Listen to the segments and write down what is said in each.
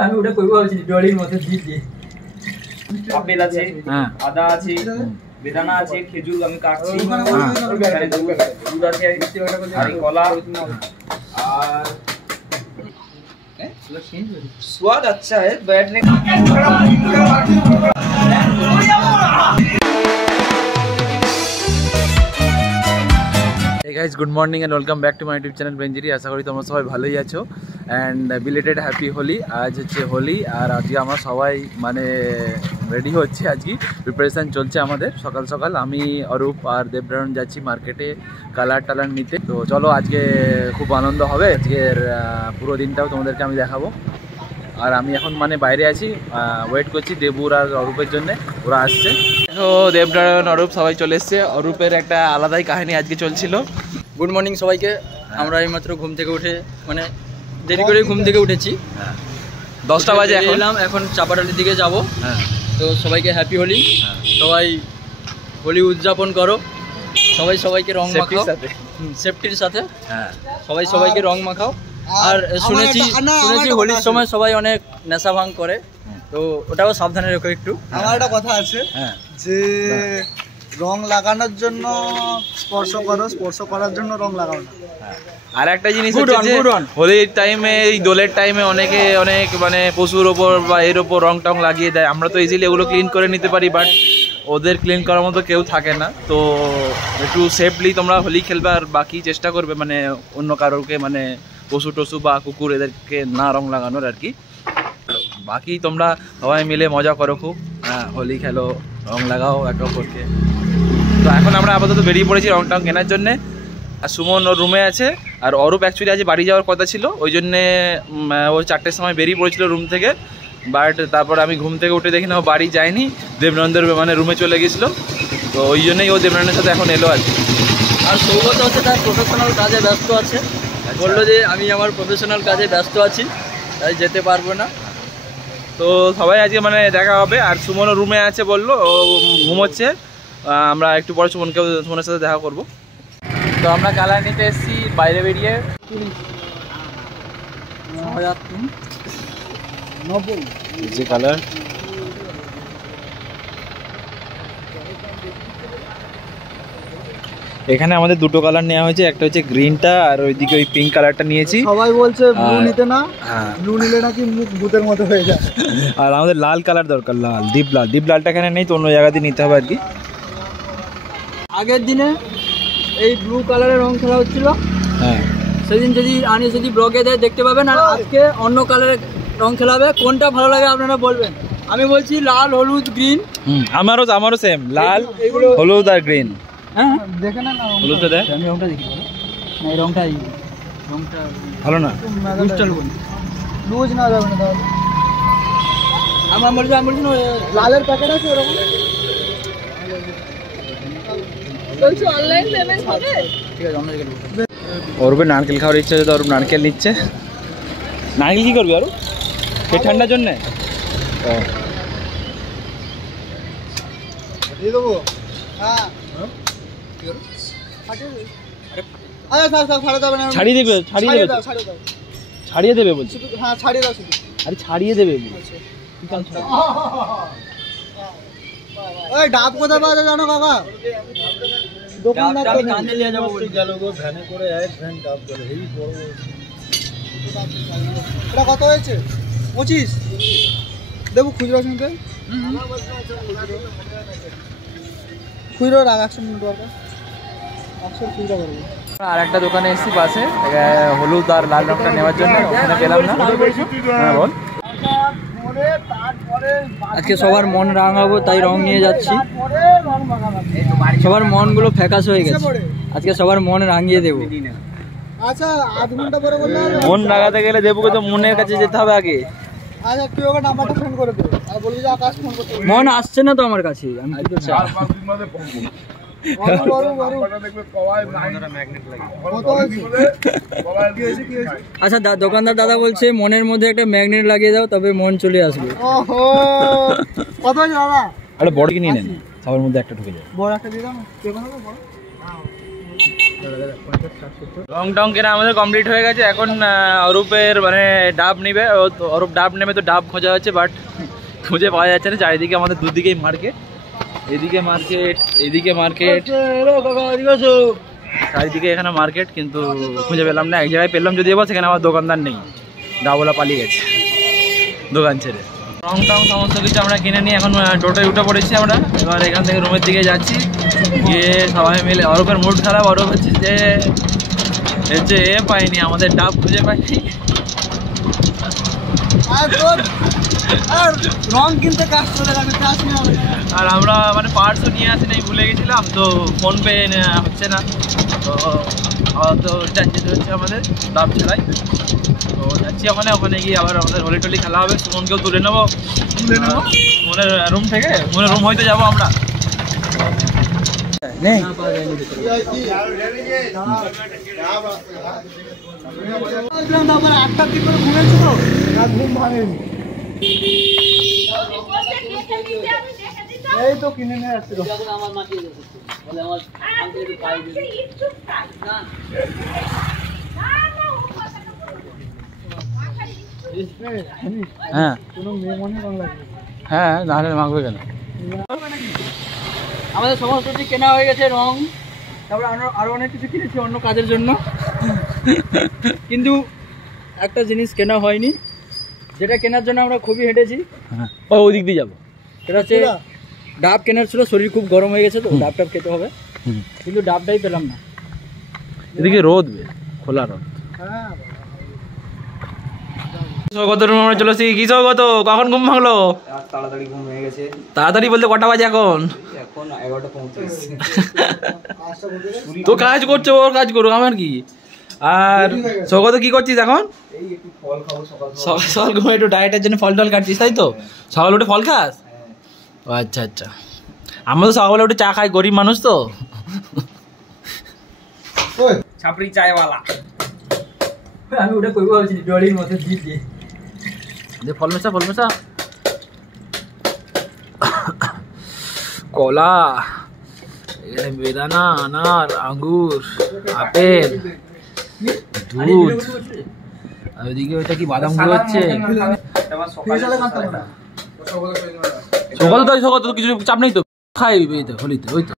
আমি ওটা কইবো ভাবছি ডলির মতো দিয়ে আপেল আছে, আদা আছে, বেদানা আছে, খেজুর আমি কাটছি, দুধ আছে, আর কলা। আর स्वाद अच्छा है बैठने का। Hey guys, good morning and welcome back to my YouTube channel বেঞ্জিরি। আশা করি তোমরা সবাই ভালোই আছো অ্যান্ড বিলেটেড হ্যাপি হোলি। আজ হচ্ছে হোলি আর আজকে আমরা সবাই মানে রেডি হচ্ছে, আজকে প্রিপারেশান চলছে আমাদের। সকাল সকাল আমি অরূপ আর দেবরায়ণ যাচ্ছি মার্কেটে কালার টালার নিতে। তো চলো আজকে খুব আনন্দ হবে, আজকের পুরো দিনটাও তোমাদেরকে আমি দেখাবো। আর আমি এখন মানে বাইরে আছি, ওয়েট করছি দেবুর আর অরূপের জন্য, ওরা আসছে। তো দেবরায়ণ অরূপ সবাই চলে এসছে। অরূপের একটা আলাদাই কাহিনী আজকে চলছিল। গুড মর্নিং সবাইকে। আমরা এইমাত্র ঘুম থেকে উঠে মানে দেরি করে ঘুম থেকে উঠেছি, 10টা বাজে এলাম, এখন চাপাটালির দিকে যাব। তো সবাইকে হ্যাপি হোলি, সবাই হোলি উদযাপন করো, সবাই সবাইকে রং মাখাও সেফটির সাথে, সবাই সবাইকে রং মাখাও। আর শুনেছি হোলির সময় সবাই অনেক নেশা ভাঙ করে, তো ওটাও সাবধানে রেখো একটু। আমার একটা কথা আছে যে রং লাগানোর জন্য স্পর্শ করো, স্পর্শ করার জন্য রং লাগাও না। আর একটা জিনিস হচ্ছে যে হোলির টাইমে, এই দোলের টাইমে অনেকে অনেক মানে পশুর ওপর বা এর ওপর রং টং লাগিয়ে দেয়। আমরা তো ইজিলি এগুলো ক্লিন করে নিতে পারি, বাট ওদের ক্লিন করার মতো কেউ থাকে না। তো একটু সেফলি তোমরা হোলি খেলবে আর বাকি চেষ্টা করবে মানে অন্য কারোরকে মানে পশু টসু বা কুকুর এদেরকে না রং লাগানোর আর কি। বাকি তোমরা সবাই মিলে মজা করো খুব, হোলি খেলো, রং লাগাও একে অপরকে। তো এখন আমরা আপাতত বেরিয়ে পড়েছি রং টং কেনার জন্যে। আর সুমন ওর রুমে আছে, আর অরূপ অ্যাকচুয়ালি আজ বাড়ি যাওয়ার কথা ছিল, ওই জন্যে ও 4টের সময় বেরিয়ে পড়েছিল রুম থেকে। বাট তারপর আমি ঘুম থেকে উঠে দেখি না ও বাড়ি যায়নি, দেবনন্দের মানে রুমে চলে গেছিলো। তো ওই জন্যই ও দেবনন্দের সাথে এখন এলো আর কি। আর সৌগত হচ্ছে তার প্রফেশনাল কাজে ব্যস্ত আছে, বললো যে আমি আমার প্রফেশনাল কাজে ব্যস্ত আছি তাই যেতে পারবো না। তো সবাই আজকে মানে দেখা হবে। আর সুমনও রুমে আছে বললো, ও ঘুমোচ্ছে। আমরা একটু পরে সুমনের সাথে দেখা করব। তো আমরা কালার নিতে এসেছি বাইরে বেরিয়ে। যে কালার এখানে আমাদের দুটো কালার নেওয়া হয়েছে, একটা হচ্ছে গ্রিনটা আর ওইদিকে ওই পিঙ্ক কালারটা নিয়েছি। সবাই বলছে ব্লু নিতে না, ব্লু নিলে নাকি মুখ ভূতের মতো হয়ে যায়। আর আমাদের লাল কালার দরকার, লাল দীপ লালটা এখানে নেই, তো অন্য জায়গাতে নিতে হবে আর কি। আগের দিনে এই ব্লু কালারের রং খেলা হচ্ছিল, সেদিন যদি ব্লগে দেয় দেখতে পাবেন। আর আজকে অন্য কালারের রং খেলা হবে, কোনটা ভালো লাগে আপনারা বলবেন। আমি বলছি লাল, হলুদ, গ্রিন। আমারও সেম, লাল, হলুদ আর গ্রিন। হ্যাঁ দেখে না, হলুদটা দেখ, আমি রংটা দেখি না, এই রংটা ভালো না, লুজ না যাবে না। তাহলে আমি বলছি লালের প্যাকেট আছে ওরকম। অনলাইন পেমেন্ট হবে, ঠিক আছে আমরা দেখে নেব। অরূপের নারকেল খাওয়ার ইচ্ছা আছে, তো অরূপ নারকেল নিচ্ছে। নারকেল কি করবি অরূপ, পেট ঠান্ডার জন্যে? দিয়ে দেবো। হ্যাঁ ছাড়িয়ে দেবে, ছাড়িয়ে দেবে বলছি। হ্যাঁ ছাড়িয়ে দাও শুধু। আরে ছাড়িয়ে দেবে। ওই ডাব কোথায় পাওয়া যায় জানো কাকা? দোকানদার আমি কানে নিয়ে যাবো বলি, গেল গো ভ্যানে করে, এক ভ্যান ডাব গেল। এই বড় এটা কত হয়েছে? 25 দেবো খুচরো শুনতে। খুচরো রাখ 100 মিনিট দরকার, 100 খুচরো করবো। আর একটা দোকানে এসেছি পাশে, হলুদ আর লাল রংটা নেওয়ার জন্য, ওখানে পেলাম না। হ্যাঁ বল। আজকে সবার মন রাঙাবো তাই রং নিয়ে যাচ্ছি। সবার মনগুলো ফ্যাকাশ হয়ে গেছে, আজকে সবার মন রাঙিয়ে দেবো। আচ্ছা আধ ঘন্টা পরে বললে মন লাগাতে গেলে দেবুকে তো মনের কাছে যেতে হবে আগে। আচ্ছা তুই ওকে নাম্বারটা ফোন করে দে আর বলবি যে আকাশ ফোন করতে। মন আসছে না তো আমার কাছে, আমি আচ্ছা দোকানদার দাদা বলছে মনের মধ্যে একটা ম্যাগনেট লাগিয়ে দাও, তবে মন চলে আসবে। কত দাদা? আরে বড় কি নিয়ে নেন, সবার মধ্যে একটা ঢুকে যায়। বড় একটা দিয়ে দাও না, কেমন হবে বড়? রং টং কেনা আমাদের কমপ্লিট হয়ে গেছে। এখন অরূপের মানে ডাব নিবে, অরূপ ডাব নেবে, তো ডাব খোঁজা হচ্ছে বাট খুঁজে পাওয়া যাচ্ছে না। চারিদিকে আমাদের দুদিকেই মার্কেট, এদিকে মার্কেট, এদিকে মার্কেট, চারিদিকে এখানে মার্কেট, কিন্তু খুঁজে পেলাম না। এক জায়গায় পেলাম যদিও বা, সেখানে আমার দোকানদার নেই, ডাবওয়ালা পালিয়ে গেছে দোকান ছেড়ে। রং টং সমস্ত কিছু আমরা কিনে নিয়ে এখন টোটোয় উঠে পড়েছি আমরা। এবার এখান থেকে রুমের দিকে যাচ্ছি, গিয়ে সবাই মিলে, অরূপের মুড খারাপ, অরূপ হচ্ছে যে এ পাইনি, আমাদের ডাব খুঁজে পাইনি। রং কিনতে কাজ চলে যাবে, আর আমরা মানে পার্টসও নিয়ে আসি নাই, ভুলে গেছিলাম, তো ফোন পে হচ্ছে না, তো তো যেতে হচ্ছে আমাদের ডাব ছেলাই। তো যাচ্ছি ওখানে গিয়ে আবার আমাদের হোলি টোলি খেলা হবে, সুমনকেও তুলে নেবো মনের রুম থেকে, মনের রুম হয়তো যাবো আমরা। নেই আটটার দিক করে ঘুমেছি তো, ঘুম ভাঙেনি। এই তো কিনে নিয়ে আসছিল। হ্যাঁ কোনো মেয়ে মনে রং লাগবে, হ্যাঁ, নাহলে মাখবে কেন? আমাদের সমস্ত কিছু কেনা হয়ে গেছে, রং, তারপরে আরো অনেক কিছু কিনেছি অন্য কাজের জন্য, কিন্তু একটা জিনিস কেনা হয়নি, যেটা কেনার জন্য আমরা খুবই হেঁটেছি। ওই দিক দিয়ে যাবো। সেটা হচ্ছে ডাব কেনার ছিল, শরীর খুব গরম হয়ে গেছে, তো ডাব টাব খেতে হবে, কিন্তু ডাবটাই পেলাম না। এদিকে রোদ, খোলা রোদ। সৌগত রুমে আমরা চলে এসেছি। কি সৌগত, কখন ঘুম ভাঙলো? তাড়াতাড়ি ঘুম হয়ে গেছে। তাড়াতাড়ি বলতে কটা বাজে এখন? এখন 11:35। তো কাজ করছো, ওর কাজ করো, আমার কি। আর সৌগত কি করছিস এখন? এই একটু ফল খাবো সকাল সকাল ঘুমে একটু ডায়েটের জন্য ফল টল কাটছিস, তাই তো? সকালে উঠে ফল খাস? ও আচ্ছা আচ্ছা, আমরা তো সকালে উঠে চা খাই, গরিব মানুষ তো। ছাপড়ি চায়ওয়ালা। আমি ওটা করবো ভাবছি, ডলির মতো দিয়ে ফল মেশা, ফল মেশা, কলা, বেদানা, আনার, আঙ্গুর, আপেল, দুধ, আর ওইদিকে ওইটা কি বাদাম গুলো হচ্ছে। সকাল তো কিছু চাপ নেই তো, খাই এই তো হোলিতে, ওই তো।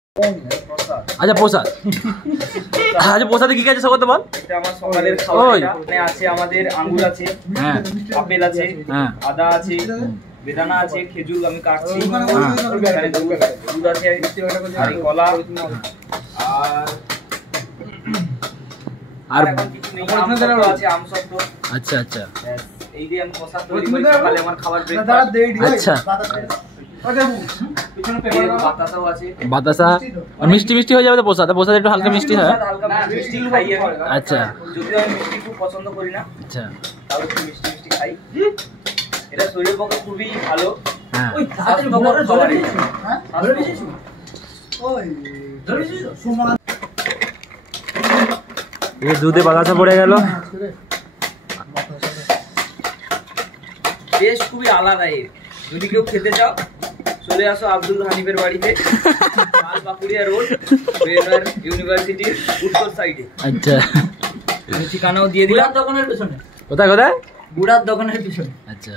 আচ্ছা প্রসাদ, আচ্ছা প্রসাদে কি আছে সকালে বল? এটা আমার সকালের খাবার। এখানে আছে আমাদের আঙ্গুর আছে, হ্যাঁ, আপেল আছে, হ্যাঁ, আদা আছে, বেদানা আছে, খেজুর আমি কাটছি, এখানে দুধ আছে, আর কলা, আর এখন কিছু নেই, আমসত্ব আছে, আমসত্ব। আচ্ছা আচ্ছা, এই দিয়ে আমি প্রসাদ তৈরি করি সকালে, আমার খাবার ব্রেকফাস্ট। আচ্ছা, বাতাসাও আছে, বাতাসা আর মিষ্টি মিষ্টি হয়ে যাবে তো প্রসাদ? প্রসাদ একটু হালকা মিষ্টি হয়। হালকা মিষ্টি খাই আমি। আচ্ছা, যদিও আমি মিষ্টি খুব পছন্দ করি না, আচ্ছা, তাও একটু মিষ্টি মিষ্টি খাই। এটা শরীরের পক্ষে খুবই ভালো। হ্যাঁ, স্বাস্থ্যকর খাবার এটা। এই দুধে বাতাসা পড়ে গেল। টেস্ট খুবই আলাদা এর। যদি কেউ খেতে চাও চলে আসো আব্দুল হানিফের বাড়িতে, লালবাকুড়িয়া রোড, বেনার ইউনিভার্সিটির উত্তর সাইডে। আচ্ছা, আমি ঠিকানাও দিয়ে দিলাম। দোকানের পেছনে, কোথায় কোথায়? বুড়ার দোকানের পিছনে। আচ্ছা,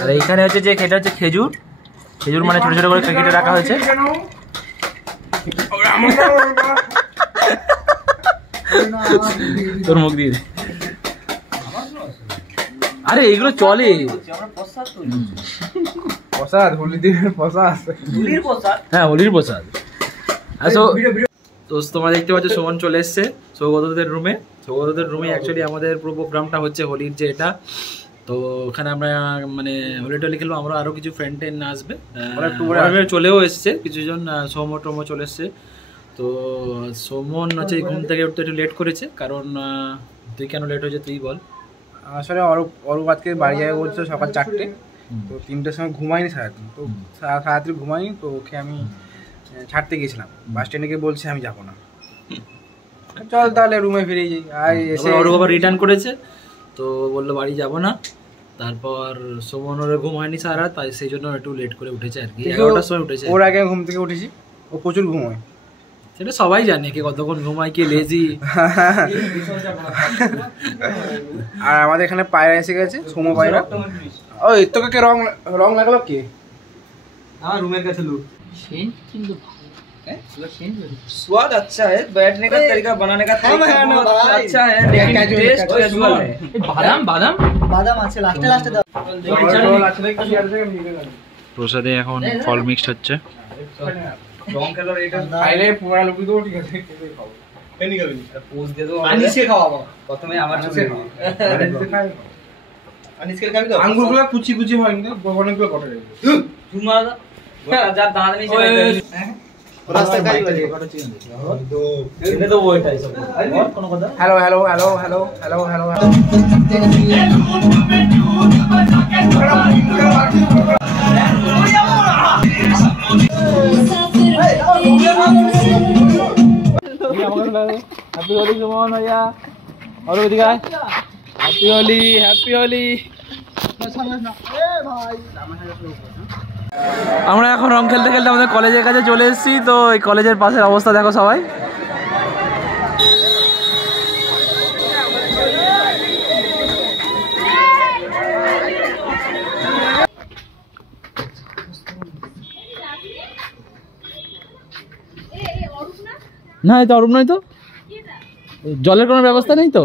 আর এইখানে হচ্ছে যে এটা হচ্ছে খেজুর, খেজুর মানে ছোট ছোট করে প্যাকেটে রাখা হয়েছে। তোর মুখ দিয়ে, আরে এগুলো চলে। প্রসাদ, হোলির প্রসাদ, হ্যাঁ হোলির প্রসাদ। তো তোমরা দেখতে পাচ্ছ সুমন চলে এসছে সৌগতদের রুমে। সৌগতদের রুমে অ্যাকচুয়ালি আমাদের পুরো প্রোগ্রামটা হচ্ছে হোলির যে এটা। তো ওখানে আমরা মানে হোলি টোলি খেলবো, আমরা আরও কিছু ফ্রেন্ড টেন আসবে, চলেও এসছে কিছুজন, সৌম্য টমো চলে এসছে। তো সুমন হচ্ছে ঘুম থেকে উঠতে একটু লেট করেছে, কারণ তুই কেন লেট হয়েছে তুই বল। আসলে অরূপ আজকে বাড়ি যাবে বলছে সকাল 4টে, তো 3টের সময় ঘুমাইনি সারাদিন, তো সারাদিন ঘুমাইনি, তো ওকে আমি ছাড়তে গেছিলাম, বাস স্ট্যান্ডে গিয়ে বলছে আমি যাবো না, চল তাহলে রুমে ফিরে যাই। আর এসে অরূপ আবার রিটার্ন করেছে, তো বললো বাড়ি যাবো না। তারপর সুমনের ঘুম হয়নি সারা, তাই সেই জন্য একটু লেট করে উঠেছে আর কি, 11টার সময় উঠেছে। ওর আগে ঘুম থেকে উঠেছি, ও প্রচুর ঘুমোয়, সেটা সবাই জানে কে কতক্ষণ ঘুমায়, কে লেজি। আর আমাদের এখানে পায়রা এসে গেছে, সোমো পায়রা। ওই তোকে রং রং লাগলো কে? আমার রুমের কাছে লোক। स्वाद अच्छा है, बैठने का तरीका, बनाने का तरीका बहुत अच्छा है, लेकिन टेस्ट कैजुअल है। বাদাম বাদাম বাদাম আছে লাস্টে লাস্টে দাও। প্রসাদে এখন ফল মিক্সড হচ্ছে। রং কালার এটা খাইলে পুরা লুকি দেবো, ঠিক আছে? কেনি খাবি পোজ দিয়ে দাও, আনিসকে খাওয়াবো প্রথমে, আমার চোখে আনিসকে খাবি তো। আঙ্গুরগুলো কুচি কুচি হয়নি, অনেকগুলো কটা যাবে। ঝুম মারা দাও, যার দাঁত নিচে রাস্তায় খাই বলে এনে তো ওইটাই সব কোনো কথা। Hello hello hello hello hello hello happy Holi Suman ভাইয়া, আর ওদিকে হ্যাপি হোলি, হ্যাপি হোলি। আমরা এখন রং খেলতে খেলতে আমাদের কলেজের কাছে চলে এসেছি। তো এই কলেজের পাশের অবস্থা দেখো সবাই। না এটা অরূপ নয় তো, জলের কোনো ব্যবস্থা নেই তো।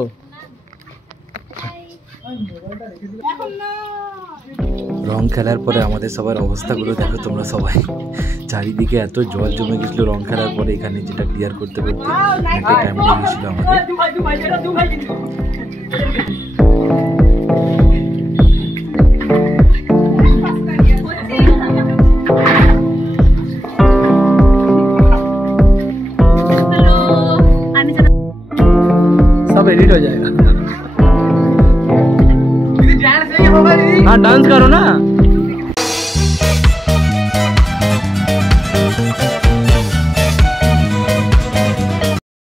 রং খেলার পরে আমাদের সবার অবস্থাগুলো দেখো তোমরা সবাই। চারিদিকে এত জল জমে গেছিলো রং খেলার পরে, এখানে যেটা ক্লিয়ার করতে করতে একটা টাইম লেগে গেছিল আমাদের। सब एडिट हो जाएगा। हाँ डांस करो ना।